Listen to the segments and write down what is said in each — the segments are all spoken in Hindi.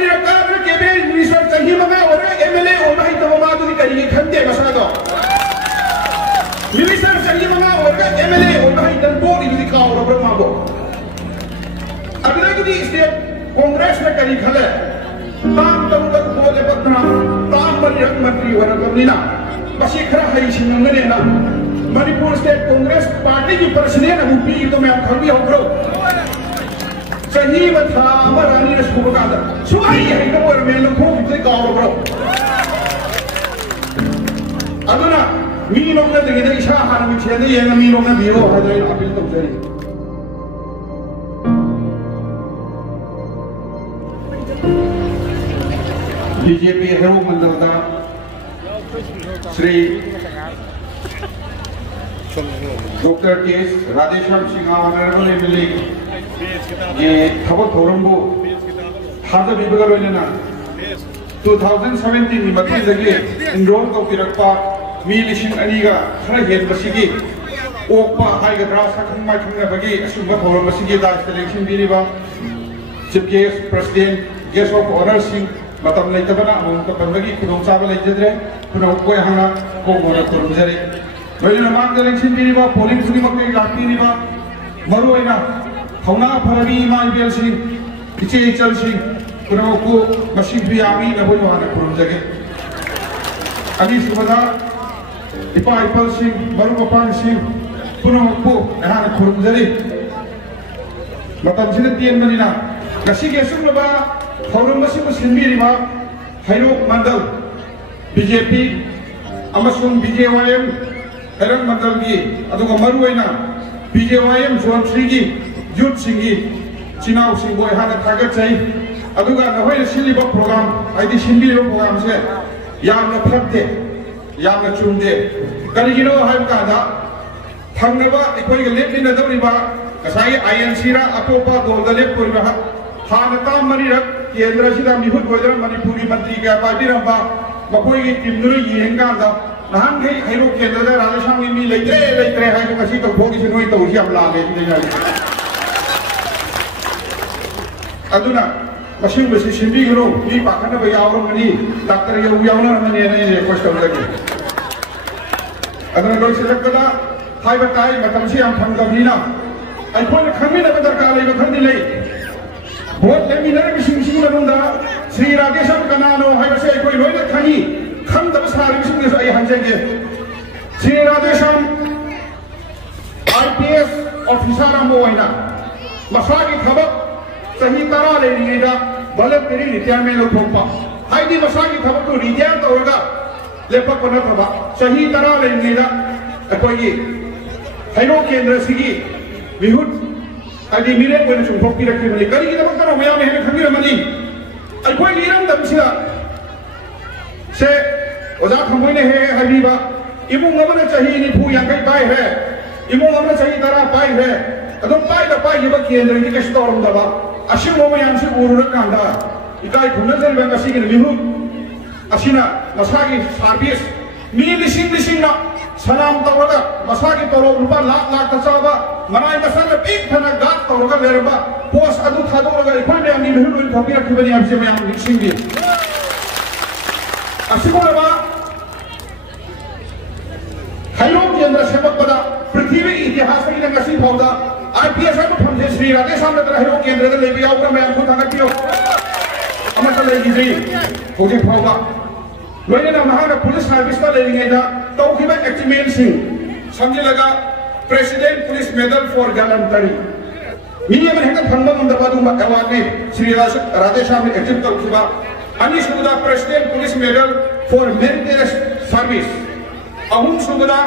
मरी रखा अपने कैबिनेट मिनिस्टर कहीं मंगा और एमएलए और भाई तो माँ तो करिए खंडे मसा दो मिनिस्टर कहीं मंगा और एमएलए और भाई तो बोल इधर दिखाओ और अपने माँ को अगले की स्टेट कांग्रेस में करी खले ताम तक बोले पतना ताम मरी रख मंत्री और कमीना बसी खरा है शिमंगने ना मणिपुर स्टेट कांग्रेस पार्टी की प्रेसिडेंट अभी तो मैं खड़ी हूँ करो सही बता मरानी ने शुभ का सुहाई है तो वो में लोगों को गाँव करो अगला मीनों ने देखिए इशा हार में छेड़े ये ना मीनों ने बीरो हज़ार अपील तो करी बीजेपी हेरो मंडल का श्री डॉक्टर के राधेश्याम सिंह ऑनरेबल एमएलए ये खबर थोरंबो हाथ बिबगा लोइना 2017 नि मथि जगे इनरोल को पिरकपा मी लिसिंग अनिगा खरा हेन बसिगी ओपा हाइगद्रा सखम मा खंगना बगी असुंग थोरम बसिगी दा सिलेक्शन बिरिबा chief guest president guest of honour Singh मतम लेतबना हम तो पंबगी खुदों चाबा लेजद्रे खुना कोय हांगा को मोरा तुरमजरे वैन मांग इलेक्शन बिरिबा पोलिंग सुनी मक्के लाक्तिरिबा मरुइना हौना फरबी इमा इबेल सिंह इचे इचल सिंह खुना को मशीन भी आमी न होय वाना तुरमजगे अभी सुबदा इपा इपल सिंह मरु मपान सिंह खुना को हाना तुरमजरे मतम सिने तीन मनिना गसी के सुबदा थौरम मसिबु सिनबिरिबा हैरो मंडल बीजेपी अमसुंग बीजेवाईएम हेरंग मंडल की अदुगा मरुइना बीजेवाईएम जोन 3 की यूथ सिंगी चिनाव सिंह बोय हाना थागत चाहिए अदुगा नहोय सिलिबा प्रोग्राम आइदि सिनबिरिबा प्रोग्राम से यामना फते यामना चुंदे करिगिनो हाइब कादा थंगनबा इकोय लेपनिना दरिबा कसाई आईएनसी रा अतोपा दोलदा लेपोरिबा हाना ताम मरिरक केंद्र सिदा मिहुत होइदर मणिपुरी मंत्री का पार्टीरंबा मकोई की टीम येंगादा नहान गई हैरो केंद्र राधेश्याम मी लेत्रे है तो कसी तो भोगी से नोई तो उसी हम लागे अदुना मशीन बसी सिंबी गरो मी पाखना बय आवरो मनी डॉक्टर ये उयावना मनी ने रिक्वेस्ट करलगे अदुना लोई सिलकदा हाइबा काई मतम से हम फंगबनीना अइकोन खमी न दरकार ले खंदी ले वोट लेमिनर मिसिंग लनुंदा श्री राधेश्याम कनानो हाइबसे कोई लोई खनी खम तब सारे मिसिंग से आई हंजेंगे श्री राधेश्याम आईपीएस ऑफिसर अमोइना मसागी खबर सही तरह ले लिएगा भले तेरी रिटायरमेंट लो थोपा हाइदी मसागी खबर को रिटायर तो होगा लेपक बना थबा सही तरह ले लिएगा कोई हैरो केंद्र सिगी विहुत अभी मेरे कोई चुंबक की रखी मनी करी की तब करो मैं आने हैं खमीर मनी कोई लीरम दमसिला से ओजा खमोई ने है हरीबा इमुंग अमन चाहिए निफु यांगई पाई है इमुंग अमन चाहिए तरह पाई है अदम पाई ये बक केंद्र की कष्ट और दबा अशिम मोमे यांसे उरुरक कांदा इकाई खुनजल बेंग अशी के लिहु अशिना मसागी सर्विस मी लिसिंग ना सलाम तवगा मसागी तोरो रुपा लाख तचाबा मनाई मसल पीक थना गात तवगा लेरबा पोस अदु थादोगा इकोई में आमी मिहु लोई थोपी रखी बनी हमसे मैं आम लिसिंग भी अशिकोलबा हैरो केंद्र सेवक पदा पृथ्वी इतिहास की नगसी फौदा आईपीएस में फंसे श्री राधेश्याम ने हैरो केंद्र ले भी आउगा मैं आपको थागत पियो अमत लेगी जी होगे फौदा लोइने ना महान पुलिस सर्विस का ले लेंगे ना तो कि मैं एक्टिमेंट सिंह समझे लगा president police medal for gallantry media में हैका फंडा मंदर बादुंबा अवार्ड ने श्री राधेश्याम ने एक्टिव तो किबा अनिश सुबदा president police medal for meritorious service अहुम सुबदा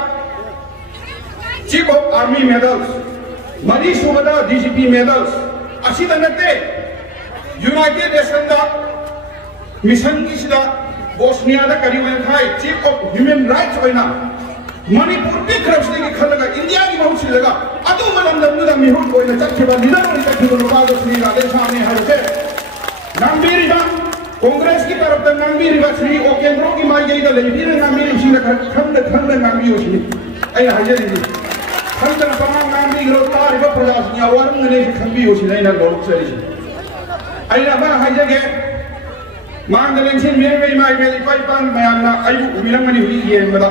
चीफ ऑफ आर्मी मेडल्स मरी सुबदा डीजीपी मेडल्स असी नते यूनाइटेड नेशन दा मिशन की सिदा बोस्निया दा करीबन थाई चीफ ऑफ ह्यूमन राइट्स होइना मणिपुर के खरबसे की खलगा इंडिया की बहुत सी लगा अदु मनम दमदा मिहुन कोइना चखबा निदर और चखबा लोकादो श्री राधेश्याम ने हरसे नामबीरिबा कांग्रेस की तरफ तक नामबीरिबा श्री ओ केंद्रों की माई गई दा लेबीर नामबीरि सिना खंड नामबी होसी आई हाजरी दी खंड तमाम नामबी ग्रो तारिबा प्रजासनिया वारम ने खंबी होसी नैना लोक चली आई ना बा हाजगे मान लेंसिन में माई में पाई पान मयामना आयु उमिरंगनी हुई ये मदा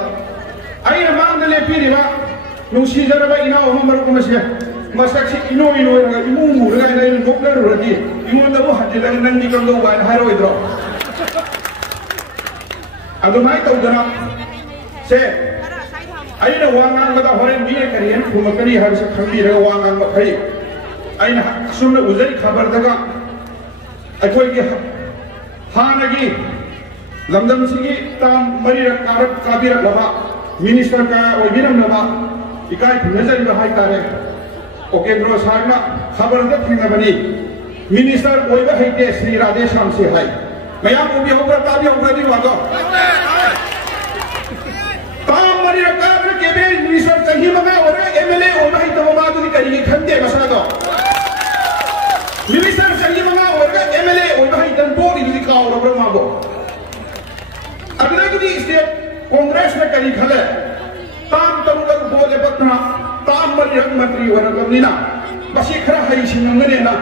आई मान ले पीरिबा नुसी जरबा इना ओमर को मसे मसक्सी इनो रगा इमु मुरगा इना नोकलर रगी इमु दबो हजिला नंगी कंदो वान हारो इद्रो अदुमाई तौदना से आइना वांगांग बदा होरेन बिए करियन फुमकरी हर से खंगी रगा वांगांग बखै आइना सुन उजरी खबर दगा अखोय के हानगी लमदम सिगी ताम मरी कारक काबिर लबा मिनिस्टर का ओबिरम लबा इकाई नजर में हाई तारे ओके ब्रो सारना खबर द थिंगबनी मिनिस्टर ओइबा हैते श्री राधेश्याम से हाई मया ओबी होकर ताबी होकर दी वागो ताम मरी कारक केबे मिनिस्टर कही मगा और एमएलए ओबा हैते मादुरी करी खंते बसादो मिनिस्टर सही मगा और एमएलए ओबा हैते बोरी दी का और ब्रह्माबो अगला की स्टेट कांग्रेस में करी खले ताम तमुगल बोले पतना ताम मरियक मंत्री वरगमनिना बसी खरा हई सिंगंगने ना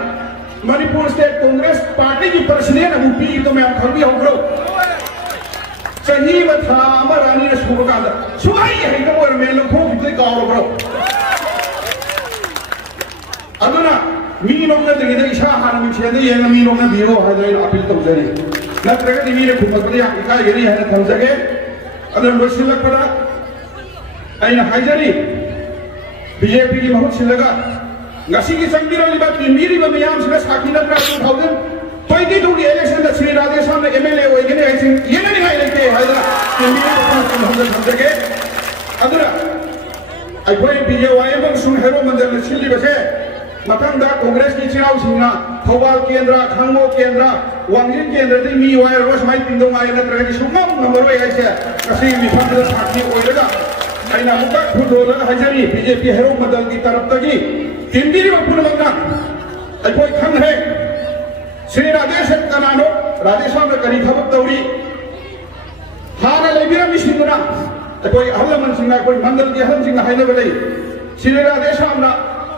मणिपुर स्टेट कांग्रेस पार्टी की प्रेसिडेंट अबू पी तो मैं खरबी होग्रो सही बथा अमरानी ने सुबकादा सुबाई है तो और मैं लखो की गाव ब्रो अदुना मीनों ने दिगे इशा हान में छेदे ये मीनों ने बिरो हादरे अपील तो जरी नत्रग दिवी ने खुमकरी इका यरी है थमसगे अदर मुश्किल पड़ा अइन हाइजरी बीजेपी की बहुत सिलगा ngasi की संगिरो लिबा मीरी बमयाम से साकी नत्रा 2022 की इलेक्शन द श्री राधेश्याम ने एमएलए होइगने आई थिंक ये नहीं है लेके हाइजरा मीरी को थमसगे अदर अखोई बीजेवाई बंग सुन हेरो मंदल सिली बसे मतंग कांग्रेस की चिराव सिंगा थौबाल केंद्र खांगो केंद्र वांगिन केंद्र दी मी वाय रोस माई पिंदो माई नत्र की सुंगम नंबर वे ऐसे कसी विफंद साथी ओइलगा आइना मुका खुदोला हजरी बीजेपी हेरो मदल की तरफ तगी केंद्रीय पुन मंगा अखोई खंग है श्री राधेश्याम कनानो राधेश्याम करी खबर तौरी हाना लेबिरा मिसिंगना अखोई अहलमन सिंगा कोई मंडल की अहलम सिंगा हाइने बले श्री राधेश्याम ना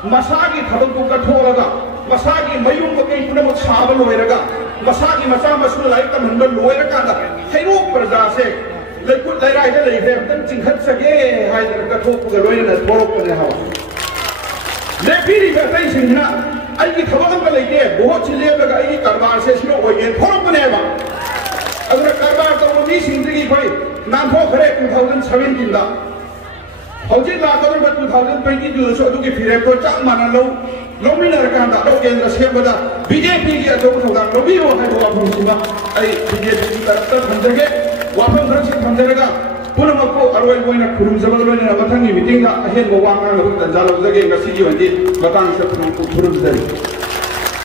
मसागी थबक को कठोरगा मसागी मयूम को कई पुनम छाबल होएरगा मसागी मसा मसुल लाई तमंडल लोएरका दा हैरो प्रजा से लेकुट लैराय दे लेहे तन चिंखत सगे हाय कठोक को लोएना थोरक ने हाव ले फिरी गतै सिंहना आई की थबक में लेके बहुत चिले लगा आई कारबार से सिनो होए थोरक ने बा अगर कारबार तो मी सिंहगी कोई नाम हो खरे 2017 दा हौजी लाकर 2022 सो अदुगी फिरे को चा माना लो लोमिनर कांदा लो केंद्र सेबदा बीजेपी की अदो थोदा लोबी हो है वाफम सिमा आई बीजेपी की तरफ थंजगे वाफम घर से थंजरेगा पुनमको अरोय बोइना खुरुम जबल लोइना मथंगी मीटिंग दा अहेन गो वांगा लो तंजा लो जगे ngasi ji वंदी बतांग से खुरुम जरे